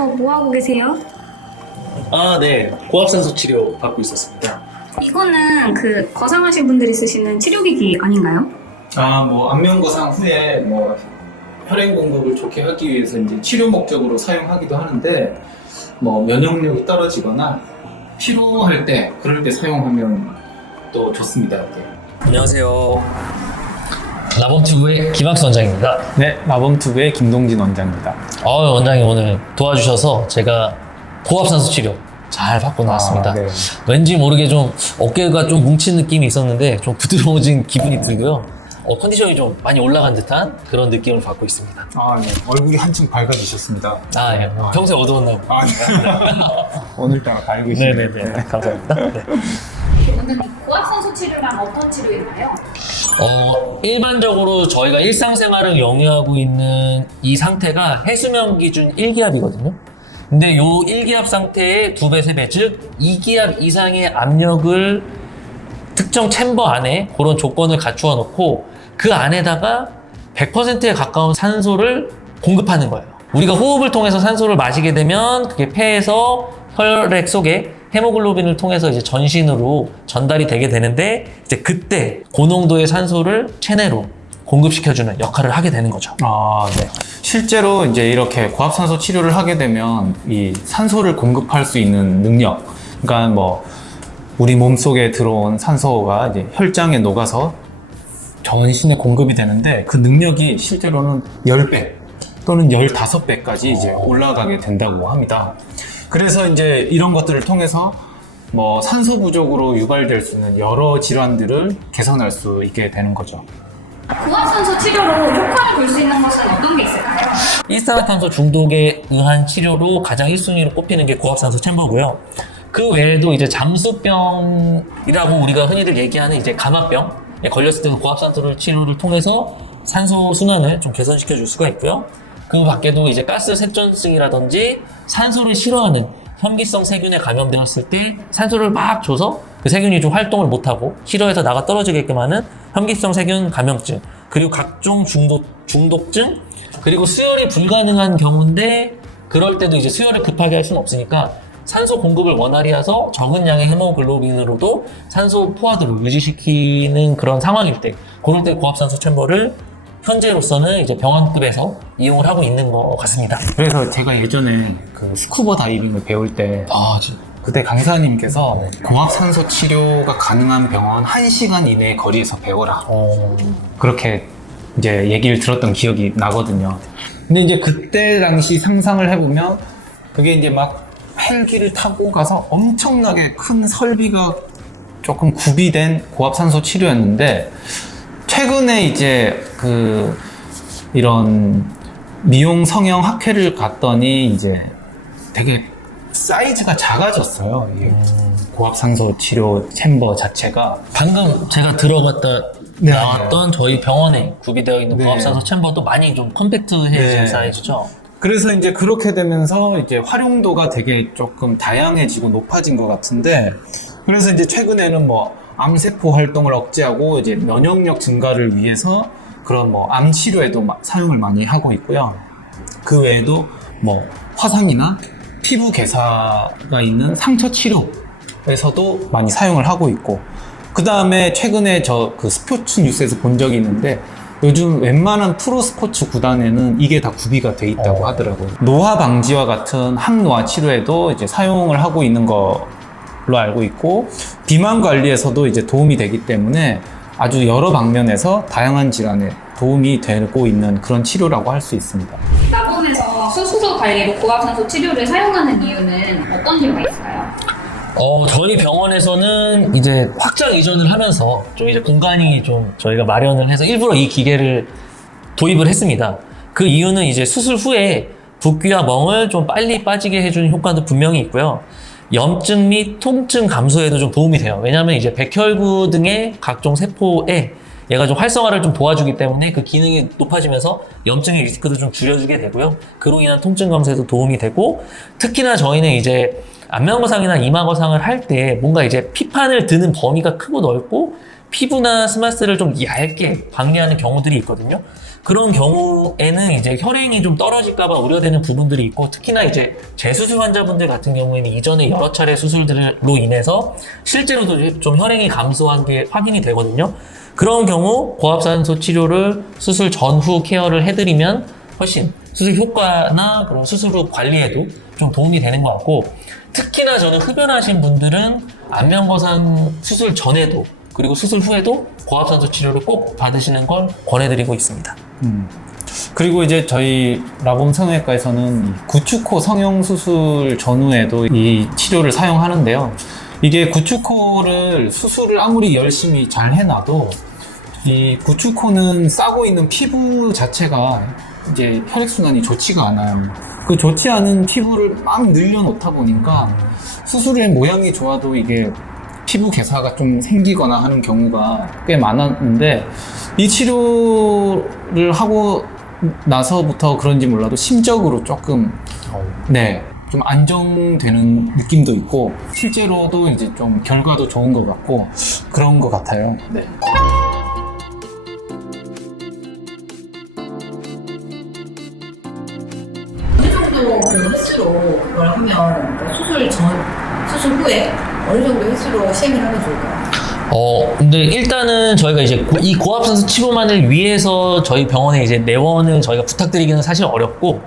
여기서 뭐 하고 계세요? 네. 고압산소 치료 받고 있었습니다. 이거는 그 거상하신 분들이 쓰시는 치료기기 아닌가요? 안면거상 후에 혈액 공급을 좋게 하기 위해서 이제 치료 목적으로 사용하기도 하는데, 면역력이 떨어지거나 피로할 때, 그럴 때 사용하면 또 좋습니다. 이렇게. 안녕하세요. 라범튜브의 김학수 원장입니다. 네, 라범튜브의 김동진 원장입니다. 원장님 오늘 도와주셔서 제가 고압산소 치료 잘 받고 나왔습니다. 네. 왠지 모르게 좀 어깨가 좀 뭉친 느낌이 있었는데 좀 부드러워진 기분이 들고요. 컨디션이 좀 많이 올라간 듯한 그런 느낌을 받고 있습니다. 네. 얼굴이 한층 밝아지셨습니다. 예. 평소에 어두웠나 보다. 오늘따라 밝으시네요. 네네네. 감사합니다. 네. 오늘 고압산소 치료란 어떤 치료인가요? 일반적으로 저희가 일상생활을 영위하고 있는 이 상태가 해수면 기준 1기압이거든요. 근데 요 1기압 상태의 2배, 3배, 즉 2기압 이상의 압력을 특정 챔버 안에 그런 조건을 갖추어 놓고 그 안에다가 100%에 가까운 산소를 공급하는 거예요. 우리가 호흡을 통해서 산소를 마시게 되면 그게 폐에서 혈액 속에 헤모글로빈을 통해서 이제 전신으로 전달이 되게 되는데, 이제 그때 고농도의 산소를 체내로 공급시켜주는 역할을 하게 되는 거죠. 네. 실제로 이제 이렇게 고압산소 치료를 하게 되면 이 산소를 공급할 수 있는 능력, 그러니까 우리 몸 속에 들어온 산소가 이제 혈장에 녹아서 전신에 공급이 되는데 그 능력이 실제로는 10배 또는 15배까지 이제 올라가게 된다고 합니다. 그래서 이제 이런 것들을 통해서 산소 부족으로 유발될 수 있는 여러 질환들을 개선할 수 있게 되는 거죠. 고압산소 치료로 효과를 볼 수 있는 것은 어떤 게 있을까요? 일산화탄소 중독에 의한 치료로 가장 1순위로 꼽히는 게 고압산소 챔버고요. 그 외에도 이제 잠수병이라고 우리가 흔히들 얘기하는 이제 감압병에 걸렸을 때도 고압산소 치료를 통해서 산소 순환을 좀 개선시켜 줄 수가 있고요. 그 밖에도 이제 가스 쇠전증이라든지 산소를 싫어하는 현기성 세균에 감염되었을 때 산소를 막 줘서 그 세균이 좀 활동을 못하고 싫어해서 나가 떨어지게끔 하는 현기성 세균 감염증, 그리고 각종 중독증, 그리고 수혈이 불가능한 경우인데 그럴 때도 이제 수혈을 급하게 할 수는 없으니까 산소 공급을 원활히 해서 적은 양의 헤모글로빈으로도 산소 포화도를 유지시키는 그런 상황일 때, 그럴 때 고압산소 챔버를 현재로서는 이제 병원급에서 이용을 하고 있는 것 같습니다. 그래서 제가 예전에 그 스쿠버 다이빙을 배울 때 그때 강사님께서 고압산소 치료가 가능한 병원 1시간 이내의 거리에서 배워라, 그렇게 이제 얘기를 들었던 기억이 나거든요. 근데 이제 그때 당시 상상을 해보면 그게 이제 막 헬기를 타고 가서 엄청나게 큰 설비가 조금 구비된 고압산소 치료였는데, 최근에 이제 이런 미용 성형 학회를 갔더니 이제 되게 사이즈가 작아졌어요. 이 고압산소 치료 챔버 자체가. 방금 제가 들어갔다 나왔던 저희 병원에 구비되어 있는 고압산소 챔버도 많이 좀 컴팩트해진 사이즈죠. 그래서 이제 그렇게 되면서 이제 활용도가 되게 조금 다양해지고 높아진 것 같은데, 그래서 이제 최근에는 암세포 활동을 억제하고 이제 면역력 증가를 위해서 그런 암 치료에도 사용을 많이 하고 있고요. 그 외에도 화상이나 피부 개사가 있는 상처 치료에서도 많이 사용을 하고 있고, 그 다음에 최근에 그 스포츠 뉴스에서 본 적이 있는데, 요즘 웬만한 프로 스포츠 구단에는 이게 다 구비가 돼 있다고 하더라고요. 노화 방지와 같은 항노화 치료에도 이제 사용을 하고 있는 걸로 알고 있고, 비만 관리에서도 이제 도움이 되기 때문에 아주 여러 방면에서 다양한 질환에 도움이 되고 있는 그런 치료라고 할 수 있습니다. 라범에서 수수소 관리로 고압산소 치료를 사용하는 이유는 어떤 이유가 있을까요? 저희 병원에서는 이제 확장 이전을 하면서 좀 이제 공간이 좀 저희가 마련을 해서 일부러 이 기계를 도입을 했습니다. 그 이유는 이제 수술 후에 붓기와 멍을 좀 빨리 빠지게 해주는 효과도 분명히 있고요. 염증 및 통증 감소에도 좀 도움이 돼요. 왜냐하면 이제 백혈구 등의 각종 세포에 얘가 좀 활성화를 좀 도와주기 때문에 그 기능이 높아지면서 염증의 리스크도 좀 줄여주게 되고요. 그로 인한 통증 감소에도 도움이 되고, 특히나 저희는 이제 안면거상이나 이마거상을 할 때 뭔가 이제 피판을 드는 범위가 크고 넓고 피부나 스마스를 좀 얇게 방해하는 경우들이 있거든요. 그런 경우에는 이제 혈행이 좀 떨어질까봐 우려되는 부분들이 있고, 특히나 이제 재수술 환자분들 같은 경우에는 이전에 여러 차례 수술들로 인해서 실제로도 좀 혈행이 감소한 게 확인이 되거든요. 그런 경우 고압산소 치료를 수술 전후 케어를 해드리면 훨씬 수술 효과나 그런 수술 후 관리에도 좀 도움이 되는 것 같고, 특히나 저는 흡연하신 분들은 안면거상 수술 전에도 그리고 수술 후에도 고압산소 치료를 꼭 받으시는 걸 권해드리고 있습니다. 그리고 이제 저희 라봄 성형외과에서는 이 구축코 성형 수술 전후에도 이 치료를 사용하는데요. 이게 구축코를 수술을 아무리 열심히 잘 해놔도 이 구축코는 싸고 있는 피부 자체가 이제 혈액순환이 좋지가 않아요. 그 좋지 않은 피부를 막 늘려놓다 보니까 수술의 모양이 좋아도 이게 피부 괴사가 좀 생기거나 하는 경우가 꽤 많았는데, 이 치료를 하고 나서부터 그런지 몰라도 심적으로 조금 좀 안정되는 느낌도 있고, 실제로도 이제 좀 결과도 좋은 것 같고 그런 것 같아요. 네. 어느 정도 그 횟수로 그걸 하면 뭐 수술 후에 어느 정도 횟수로 시행을 하면 좋을까요? 근데 일단은 저희가 이제 이 고압산소 치료만을 위해서 저희 병원에 이제 내원을 저희가 부탁드리기는 사실 어렵고,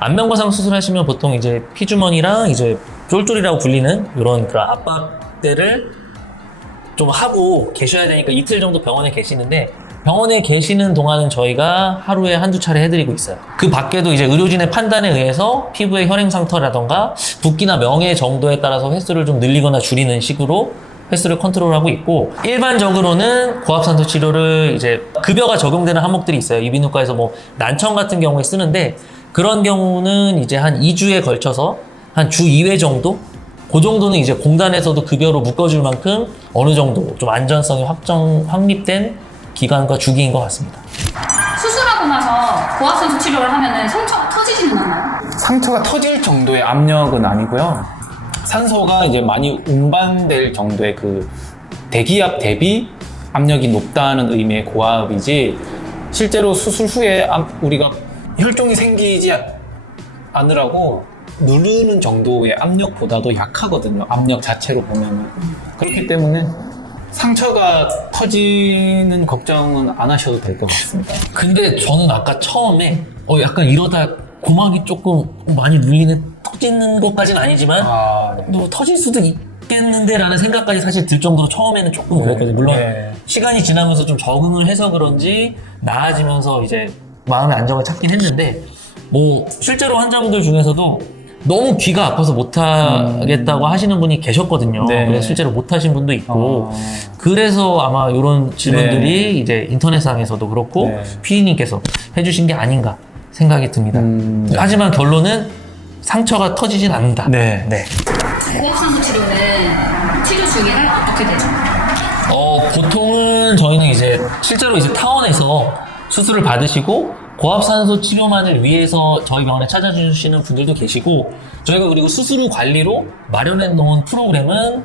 안면거상 수술하시면 보통 이제 피주머니랑 이제 쫄쫄이라고 불리는 이런 그런 압박대를 좀 하고 계셔야 되니까 이틀 정도 병원에 계시는데, 병원에 계시는 동안은 저희가 하루에 한두 차례 해드리고 있어요. 그 밖에도 이제 의료진의 판단에 의해서 피부의 혈행 상태라던가 붓기나 명의 정도에 따라서 횟수를 좀 늘리거나 줄이는 식으로 횟수를 컨트롤하고 있고, 일반적으로는 고압산소 치료를 이제 급여가 적용되는 항목들이 있어요. 이비인후과에서 뭐 난청 같은 경우에 쓰는데, 그런 경우는 이제 한 2주에 걸쳐서 한 주 2회 정도? 그 정도는 이제 공단에서도 급여로 묶어줄 만큼 어느 정도 좀 안전성이 확립된 기간과 주기인 것 같습니다. 수술하고 나서 고압산소 치료를 하면은 상처가 터지지는 않나요? 상처가 터질 정도의 압력은 아니고요. 산소가 이제 많이 운반될 정도의 그 대기압 대비 압력이 높다는 의미의 고압이지, 실제로 수술 후에 우리가 혈종이 생기지 않으라고 누르는 정도의 압력보다도 약하거든요. 압력 자체로 보면은. 그렇기 때문에 상처가 터지는 걱정은 안 하셔도 될 것 같습니다. 근데 저는 아까 처음에 약간 이러다 고막이 조금 많이 눌리네, 터지는 것까지는 아니지만 뭐 터질 수도 있겠는데 라는 생각까지 사실 들 정도로 처음에는 조금 그랬거든요. 물론 시간이 지나면서 좀 적응을 해서 그런지 나아지면서 이제 마음의 안정을 찾긴 했는데, 뭐 실제로 환자분들 중에서도 너무 귀가 아파서 못하겠다고 하시는 분이 계셨거든요. 그래서 실제로 못하신 분도 있고, 그래서 아마 이런 질문들이 이제 인터넷상에서도 그렇고 피디님께서 해주신 게 아닌가 생각이 듭니다. 하지만 결론은 상처가 터지진 않는다. 고압산소 치료는 치료 주기는 어떻게 되죠? 보통은 저희는 이제 실제로 이제 타원에서 수술을 받으시고 고압산소 치료만을 위해서 저희 병원에 찾아주시는 분들도 계시고, 저희가 그리고 수술 후 관리로 마련해 놓은 프로그램은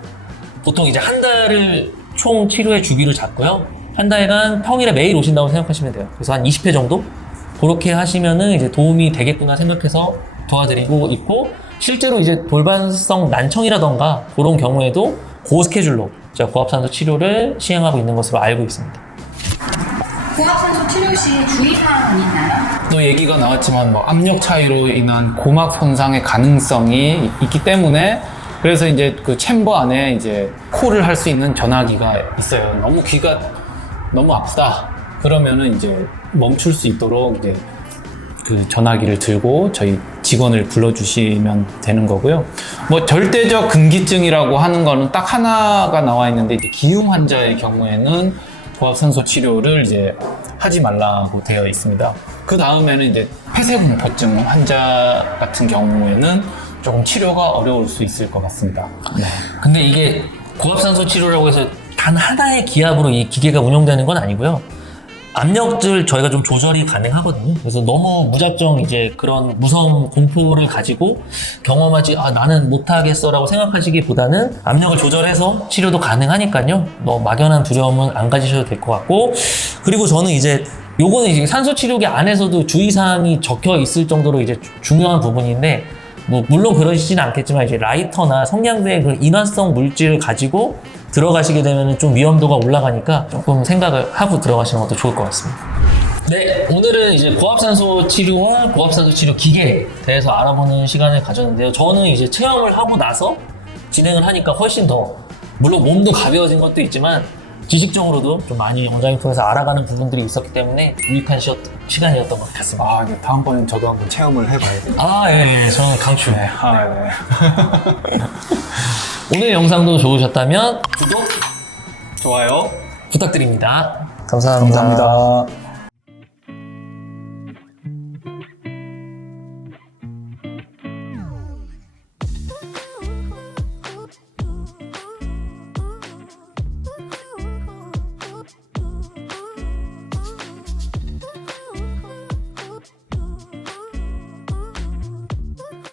보통 이제 한 달을 총 치료의 주기를 잡고요. 한 달간 평일에 매일 오신다고 생각하시면 돼요. 그래서 한 20회 정도? 그렇게 하시면은 이제 도움이 되겠구나 생각해서 도와드리고 있고, 실제로 이제 돌발성 난청이라던가 그런 경우에도 그 스케줄로 제가 고압산소 치료를 시행하고 있는 것으로 알고 있습니다. 고압산소 치료 시 주의사항이 있나요? 또 얘기가 나왔지만 뭐 압력 차이로 인한 고막 손상의 가능성이 있기 때문에, 그래서 이제 그 챔버 안에 이제 콜을 할 수 있는 전화기가 있어요. 너무 귀가 너무 아프다 그러면은 이제 멈출 수 있도록 이제 그 전화기를 들고 저희 직원을 불러주시면 되는 거고요. 뭐 절대적 금기증이라고 하는 거는 딱 하나가 나와 있는데, 이제 기흉 환자의 경우에는 고압산소 치료를 이제 하지 말라고 되어 있습니다. 그 다음에는 이제 폐쇄공포증 환자 같은 경우에는 조금 치료가 어려울 수 있을 것 같습니다. 근데 이게 고압산소 치료라고 해서 단 하나의 기압으로 이 기계가 운영되는 건 아니고요. 압력들 저희가 좀 조절이 가능하거든요. 그래서 너무 무작정 이제 그런 무서운 공포를 가지고 경험하지, 나는 못하겠어라고 생각하시기보다는 압력을 조절해서 치료도 가능하니까요. 막연한 두려움은 안 가지셔도 될 것 같고, 그리고 저는 이제 요거는 이제 산소 치료기 안에서도 주의사항이 적혀 있을 정도로 이제 중요한 부분인데, 물론 그러시진 않겠지만 이제 라이터나 성냥대의 그 인화성 물질을 가지고 들어가시게 되면 좀 위험도가 올라가니까 조금 생각을 하고 들어가시는 것도 좋을 것 같습니다. 네, 오늘은 이제 고압산소 치료와 고압산소 치료 기계에 대해서 알아보는 시간을 가졌는데요. 저는 이제 체험을 하고 나서 진행을 하니까 훨씬 더, 물론 몸도 가벼워진 것도 있지만 지식적으로도 좀 많이 원장님 통해서 알아가는 부분들이 있었기 때문에 유익한 시간이었던 것 같습니다. 아, 네. 다음번엔 저도 한번 체험을 해봐야 돼요. 예, 저는 강추. 네. 오늘 영상도 좋으셨다면 구독, 좋아요 부탁드립니다. 감사합니다. 감사합니다.